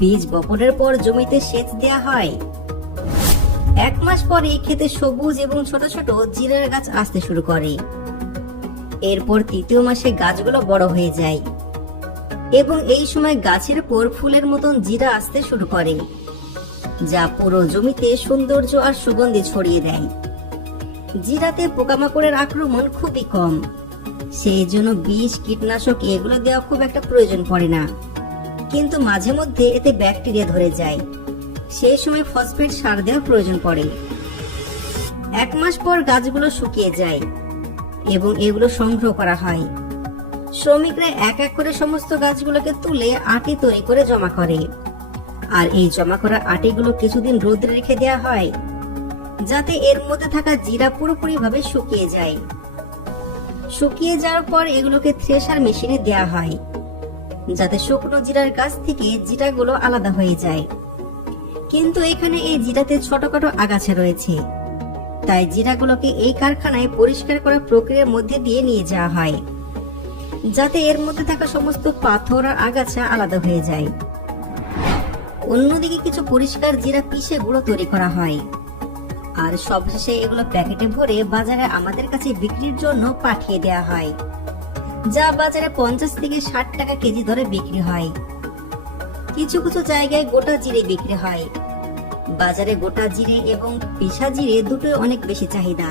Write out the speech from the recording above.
বীজ বপনের পর জমিতে সেচ দেয়া হয়। 1 মাস পরে ক্ষেতে সবুজ এবং ছোট ছোট জিরার গাছ আসতে শুরু করে। এরপর 3য় মাসে গাছগুলো বড় হয়ে যায় এবং এই সময় গাছের উপর ফুলের মতন জিরা আসতে শুরু করে, যা পুরো জমিতে সৌন্দর্য আর সুগন্ধি ছড়িয়ে দেয়। জিরাতে পোকামাকড়ের আক্রমণ খুবই কম, সেই জন্য বিষ, কীটনাশক এগুলো দেওয়া খুব একটা প্রয়োজন পড়ে না। কিন্তু মাঝে মধ্যে এতে ব্যাকটেরিয়া ধরে যায়, সেই সময় ফসফেট সার দেওয়ার প্রয়োজন পড়ে। 1 মাস পর গাছগুলো শুকিয়ে যায় এবং এগুলো সংগ্রহ করা হয়। শ্রমিকরা এক এক করে সমস্ত গাছগুলোকে তুলে আটি তৈরি করে জমা করে, আর এই জমা করা আটিগুলো কিছুদিন রোদে রেখে দেওয়া হয়, যাতে এর মধ্যে থাকা জিরা পুরোপুরিভাবে শুকিয়ে যায়। শুকিয়ে যাওয়ার পর এগুলোকে থ্রেশার মেশিনে দেওয়া হয়, যাতে শুকনো জিরার গাছ থেকে জিরাগুলো আলাদা হয়ে যায়। কিন্তু এখানে এই জিরাতে ছোটখাটো আগাছা রয়েছে, তাই জিরাগুলোকে এই কারখানায় পরিষ্কার করা প্রক্রিয়ার মধ্যে দিয়ে নিয়ে যাওয়া হয়, যাতে এর মধ্যে থাকা সমস্ত পাথর আর আগাছা আলাদা হয়ে যায়। অন্যদিকে কিছু পরিষ্কার জিরা পিষে গুঁড়ো তৈরি করা হয়, আর সবশেষে এগুলো প্যাকেটে ভরে বাজারে আমাদের কাছে বিক্রির জন্য পাঠিয়ে দেওয়া হয়, যা বাজারে 50 থেকে 60 টাকা কেজি দরে বিক্রি হয়। কিছু কিছু জায়গায় গোটা জিরে বিক্রি হয়। বাজারে গোটা জিরে এবং পিষা জিরে দুটোই অনেক বেশি চাহিদা।